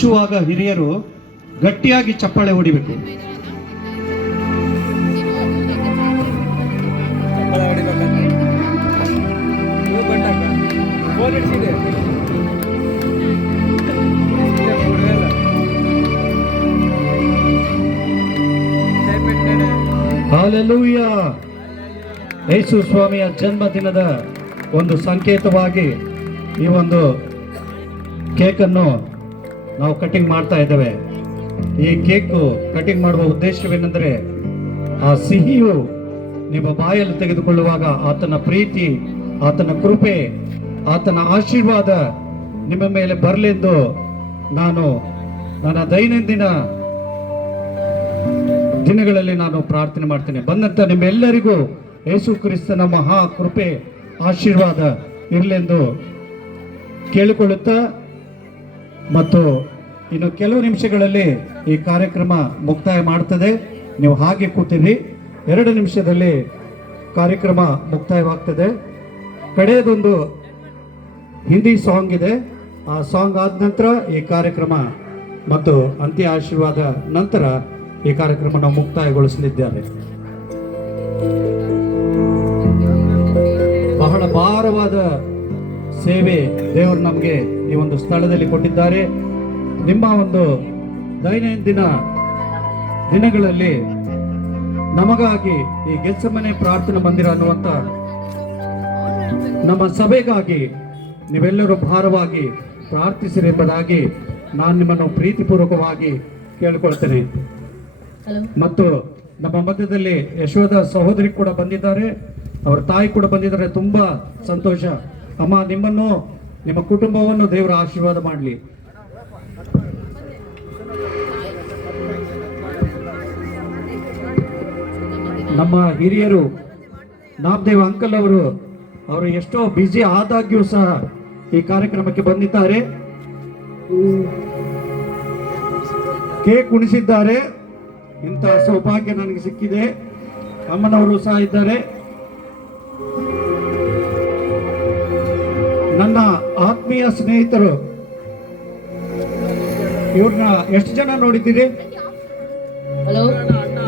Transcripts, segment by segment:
ಹಚ್ಚುವಾಗ ಹಿರಿಯರು ಗಟ್ಟಿಯಾಗಿ ಚಪ್ಪಾಳೆ ಹೊಡಿಬೇಕು. ಹಾಲೆಲೂಯಾ. ಯೇಸು ಸ್ವಾಮಿಯ ಜನ್ಮದಿನದ ಒಂದು ಸಂಕೇತವಾಗಿ ಈ ಒಂದು ಕೇಕನ್ನು ನಾವು ಕಟಿಂಗ್ ಮಾಡ್ತಾ ಇದ್ದೇವೆ. ಈ ಕೇಕು ಕಟಿಂಗ್ ಮಾಡುವ ಉದ್ದೇಶವೇನೆಂದರೆ, ಆ ಸಿಹಿಯು ನಿಮ್ಮ ಬಾಯಲ್ಲಿ ತೆಗೆದುಕೊಳ್ಳುವಾಗ ಆತನ ಪ್ರೀತಿ, ಆತನ ಕೃಪೆ, ಆತನ ಆಶೀರ್ವಾದ ನಿಮ್ಮ ಮೇಲೆ ಬರಲೆಂದು ನಾನು ನನ್ನ ದೈನಂದಿನ ದಿನಗಳಲ್ಲಿ ನಾನು ಪ್ರಾರ್ಥನೆ ಮಾಡ್ತೇನೆ. ಬಂದಂತ ನಿಮ್ಮೆಲ್ಲರಿಗೂ ಯೇಸು ಕ್ರಿಸ್ತನ ಮಹಾ ಕೃಪೆ ಆಶೀರ್ವಾದ ಇರಲೆಂದು ಕೇಳಿಕೊಳ್ಳುತ್ತಾ, ಮತ್ತು ಇನ್ನು ಕೆಲವು ನಿಮಿಷಗಳಲ್ಲಿ ಈ ಕಾರ್ಯಕ್ರಮ ಮುಕ್ತಾಯ ಮಾಡ್ತದೆ. ನೀವು ಹಾಗೆ ಕೂತಿರಿ. 2 ನಿಮಿಷದಲ್ಲಿ ಕಾರ್ಯಕ್ರಮ ಮುಕ್ತಾಯವಾಗ್ತದೆ. ಕಡೆಯದೊಂದು ಹಿಂದಿ ಸಾಂಗ್ ಇದೆ. ಆ ಸಾಂಗ್ ಆದ ನಂತರ ಈ ಕಾರ್ಯಕ್ರಮ ಮತ್ತು ಅಂತ್ಯ ಆಶೀರ್ವಾದ ನಂತರ ಈ ಕಾರ್ಯಕ್ರಮ ನಾವು ಮುಕ್ತಾಯಗೊಳಿಸಲಿದ್ದೇವೆ. ಬಹಳ ಭಾರವಾದ ಸೇವೆ ದೇವರು ನಮಗೆ ಈ ಒಂದು ಸ್ಥಳದಲ್ಲಿ ಕೊಟ್ಟಿದ್ದಾರೆ. ನಿಮ್ಮ ಒಂದು ದೈನಂದಿನ ದಿನಗಳಲ್ಲಿ ನಮಗಾಗಿ ಈ ಗೆತ್ಸೆಮನೆ ಪ್ರಾರ್ಥನಾ ಮಂದಿರ ಅನ್ನುವಂಥ ನಮ್ಮ ಸಭೆಗಾಗಿ ನೀವೆಲ್ಲರೂ ಭಾರವಾಗಿ ಪ್ರಾರ್ಥಿಸಿರಿ ಎಂಬುದಾಗಿ ನಾನು ನಿಮ್ಮನ್ನು ಪ್ರೀತಿಪೂರ್ವಕವಾಗಿ ಕೇಳಿಕೊಳ್ತೇನೆ. ಮತ್ತು ನಮ್ಮ ಮಧ್ಯದಲ್ಲಿ ಯಶೋಧ ಸಹೋದರಿ ಕೂಡ ಬಂದಿದ್ದಾರೆ, ಅವರ ತಾಯಿ ಕೂಡ ಬಂದಿದ್ದಾರೆ. ತುಂಬಾ ಸಂತೋಷ ಅಮ್ಮ. ನಿಮ್ಮನ್ನು, ನಿಮ್ಮ ಕುಟುಂಬವನ್ನು ದೇವರ ಆಶೀರ್ವಾದ ಮಾಡಲಿ. ನಮ್ಮ ಹಿರಿಯರು ನಾಮದೇವ್ ಅಂಕಲ್ ಅವರು ಎಷ್ಟೋ ಬಿಜಿ ಆದಾಗ್ಯೂ ಸಹ ಈ ಕಾರ್ಯಕ್ರಮಕ್ಕೆ ಬಂದಿದ್ದಾರೆ. ಕೇಕ್ ಉಣಿಸಿದ್ದಾರೆ. ಇಂಥ ಸೌಭಾಗ್ಯ ನನಗೆ ಸಿಕ್ಕಿದೆ. ಅಮ್ಮನವರು ಸಹ ಇದ್ದಾರೆ. ನನ್ನ ಆತ್ಮೀಯ ಸ್ನೇಹಿತರು, ಇವ್ರನ್ನ ಎಷ್ಟು ಜನ ನೋಡಿದ್ದೀರಿ?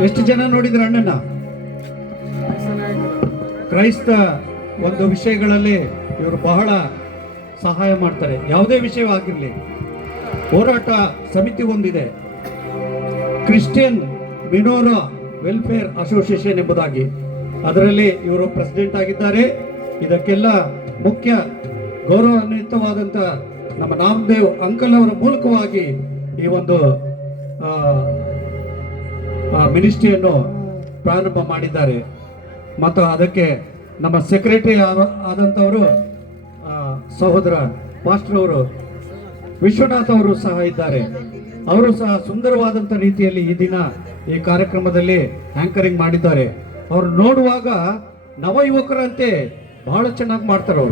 ಎಷ್ಟು ಜನ ನೋಡಿದ್ರಿ ಅಣ್ಣನ? ಕ್ರೈಸ್ತ ಒಂದು ವಿಷಯಗಳಲ್ಲಿ ಇವರು ಬಹಳ ಸಹಾಯ ಮಾಡ್ತಾರೆ. ಯಾವುದೇ ವಿಷಯವಾಗಿರಲಿ. ಹೋರಾಟ ಸಮಿತಿ ಒಂದಿದೆ, ಕ್ರಿಶ್ಚಿಯನ್ ಮಿನೋರಾ ವೆಲ್ಫೇರ್ ಅಸೋಸಿಯೇಷನ್ ಎಂಬುದಾಗಿ. ಅದರಲ್ಲಿ ಇವರು ಪ್ರೆಸಿಡೆಂಟ್ ಆಗಿದ್ದಾರೆ. ಇದಕ್ಕೆಲ್ಲ ಮುಖ್ಯ ಗೌರವಾನ್ವಿತವಾದಂಥ ನಮ್ಮ ನಾಮದೇವ್ ಅಂಕಲ್ ಅವರ ಮೂಲಕವಾಗಿ ಈ ಒಂದು ಮಿನಿಸ್ಟ್ರಿಯನ್ನು ಪ್ರಾರಂಭ ಮಾಡಿದ್ದಾರೆ. ಮತ್ತು ಅದಕ್ಕೆ ನಮ್ಮ ಸೆಕ್ರೆಟರಿ ಆದಂಥವರು ಸಹೋದರ ಮಾಸ್ಟರ್ ಅವರು ವಿಶ್ವನಾಥ್ ಅವರು ಸಹ ಇದ್ದಾರೆ. ಅವರು ಸಹ ಸುಂದರವಾದಂಥ ರೀತಿಯಲ್ಲಿ ಈ ದಿನ ಈ ಕಾರ್ಯಕ್ರಮದಲ್ಲಿ ಆಂಕರಿಂಗ್ ಮಾಡಿದ್ದಾರೆ. ಅವರು ನೋಡುವಾಗ ನವ ಯುವಕರಂತೆ ಬಹಳ ಚೆನ್ನಾಗಿ ಮಾಡ್ತಾರೆ.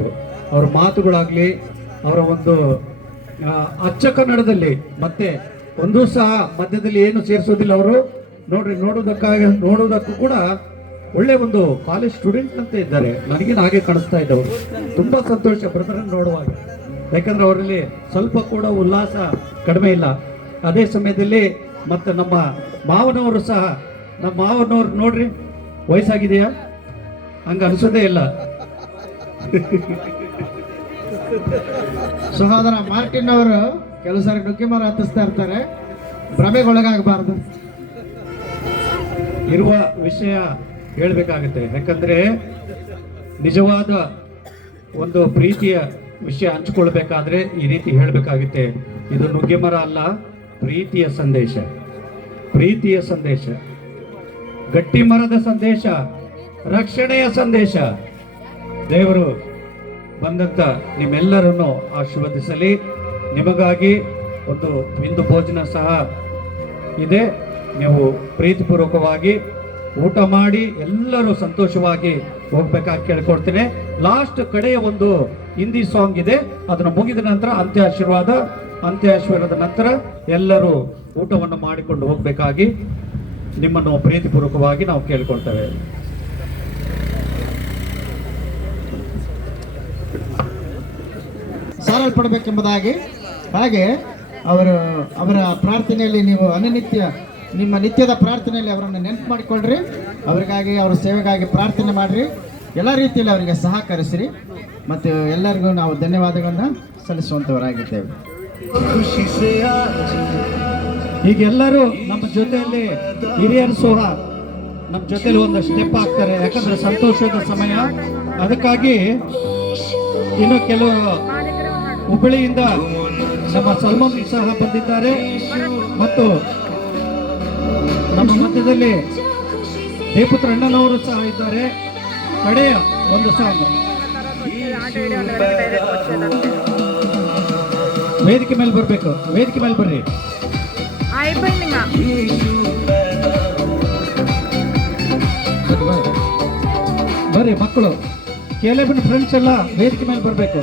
ಅವರ ಮಾತುಗಳಾಗ್ಲಿ, ಅವರ ಒಂದು ಅಚ್ಚ ಕನ್ನಡದಲ್ಲಿ, ಮತ್ತೆ ಒಂದೂ ಸಹ ಮಧ್ಯದಲ್ಲಿ ಏನು ಸೇರಿಸೋದಿಲ್ಲ ಅವರು. ನೋಡುವುದಕ್ಕೂ ಕೂಡ ಒಳ್ಳೆ ಒಂದು ಕಾಲೇಜ್ ಸ್ಟೂಡೆಂಟ್ ಅಂತ ಇದ್ದಾರೆ. ನನಗೇನು ಹಾಗೆ ಕಾಣಿಸ್ತಾ ಇದ್ದವರು. ತುಂಬಾ ಸಂತೋಷ ಬ್ರದರನ್ನು ನೋಡುವಾಗ. ಯಾಕಂದ್ರೆ ಅವರಲ್ಲಿ ಸ್ವಲ್ಪ ಕೂಡ ಉಲ್ಲಾಸ ಕಡಿಮೆ ಇಲ್ಲ. ಅದೇ ಸಮಯದಲ್ಲಿ ಮತ್ತೆ ನಮ್ಮ ಮಾವನವರು ಸಹ, ನಮ್ಮ ಮಾವನವ್ರು ನೋಡ್ರಿ, ವಯಸ್ಸಾಗಿದೆಯಾ? ಹಂಗ ಅನಿಸೋದೇ ಇಲ್ಲ. ಸಹೋದರ ಮಾರ್ಟಿನ್ ಅವರು ಕೆಲವು ಸಾರಿ ನುಗ್ಗಿ ಮರ ಹತ್ತಿಸ್ತಾ ಇರ್ತಾರೆ. ಭ್ರಮೆಗೊಳಗಾಗಬಾರ್ದು. ಇರುವ ವಿಷಯ ಹೇಳಬೇಕಾಗುತ್ತೆ. ಯಾಕಂದ್ರೆ ನಿಜವಾದ ಒಂದು ಪ್ರೀತಿಯ ವಿಷಯ ಹಂಚಿಕೊಳ್ಬೇಕಾದ್ರೆ ಈ ರೀತಿ ಹೇಳಬೇಕಾಗುತ್ತೆ. ಇದು ನುಗ್ಗೆ ಮರ ಅಲ್ಲ, ಪ್ರೀತಿಯ ಸಂದೇಶ, ಪ್ರೀತಿಯ ಸಂದೇಶ, ಗಟ್ಟಿ ಮರದ ಸಂದೇಶ, ರಕ್ಷಣೆಯ ಸಂದೇಶ. ದೇವರು ಬಂದಂತ ನಿಮ್ಮೆಲ್ಲರನ್ನು ಆಶೀರ್ವದಿಸಲಿ. ನಿಮಗಾಗಿ ಒಂದು ವಿಂದು ಭೋಜನ ಸಹ ಇದೆ. ನೀವು ಪ್ರೀತಿಪೂರ್ವಕವಾಗಿ ಊಟ ಮಾಡಿ ಎಲ್ಲರೂ ಸಂತೋಷವಾಗಿ ಹೋಗ್ಬೇಕಾಗಿ ಕೇಳ್ಕೊಡ್ತೀನಿ. ಲಾಸ್ಟ್ ಕಡೆಯ ಒಂದು ಹಿಂದಿ ಸಾಂಗ್ ಇದೆ. ಅದನ್ನು ಮುಗಿದ ನಂತರ ಅಂತ್ಯ ಆಶೀರ್ವಾದ ನಂತರ ಎಲ್ಲರೂ ಊಟವನ್ನು ಮಾಡಿಕೊಂಡು ಹೋಗ್ಬೇಕಾಗಿ ನಿಮ್ಮನ್ನು ಪ್ರೀತಿಪೂರ್ವಕವಾಗಿ ನಾವು ಕೇಳ್ಕೊಳ್ತೇವೆ. ಸಾರಲ್ಪಡಬೇಕೆಂಬುದಾಗಿ. ಹಾಗೆ ಅವರ ಪ್ರಾರ್ಥನೆಯಲ್ಲಿ ನೀವು ನಿಮ್ಮ ನಿತ್ಯದ ಪ್ರಾರ್ಥನೆಯಲ್ಲಿ ಅವರನ್ನು ನೆನಪು ಮಾಡಿಕೊಳ್ಳ್ರಿ, ಅವರಿಗಾಗಿ ಅವರ ಸೇವೆಗಾಗಿ ಪ್ರಾರ್ಥನೆ ಮಾಡಿರಿ, ಎಲ್ಲ ರೀತಿಯಲ್ಲಿ ಅವರಿಗೆ ಸಹಕರಿಸಿರಿ ಮತ್ತು ಎಲ್ಲರಿಗೂ ನಾವು ಧನ್ಯವಾದಗಳನ್ನು ಸಲ್ಲಿಸುವಂಥವರಾಗಿದ್ದೇವೆ. ಈಗೆಲ್ಲರೂ ನಮ್ಮ ಜೊತೆಯಲ್ಲಿ ಹಿರಿಯರು ಸಹ ನಮ್ಮ ಜೊತೆಲಿ ಒಂದು ಸ್ಟೆಪ್ ಹಾಕ್ತಾರೆ, ಯಾಕಂದ್ರೆ ಸಂತೋಷದ ಸಮಯ. ಅದಕ್ಕಾಗಿ ಇನ್ನು ಕೆಲವು ಹುಬ್ಬಳ್ಳಿಯಿಂದ ನಮ್ಮ ಸಲ್ಮಾನ್ ಸಹ ಬಂದಿದ್ದಾರೆ ಮತ್ತು ನಮ್ಮ ಮಧ್ಯದಲ್ಲಿ ದೇವಪುತ್ರ ಅಣ್ಣನವರು ಸಹ ಇದ್ದಾರೆ. ಕಡೆಯ ಒಂದು ಸಾಂಗ್ ವೇದಿಕೆ ಮೇಲೆ ಬರಬೇಕು, ವೇದಿಕೆ ಮೇಲೆ ಬರ್ರಿ. ಬರ್ರಿ ಮಕ್ಕಳು, ಕೇಲೇಬನ್ ಫ್ರೆಂಡ್ಸ್ ಎಲ್ಲ ವೇದಿಕೆ ಮೇಲೆ ಬರಬೇಕು.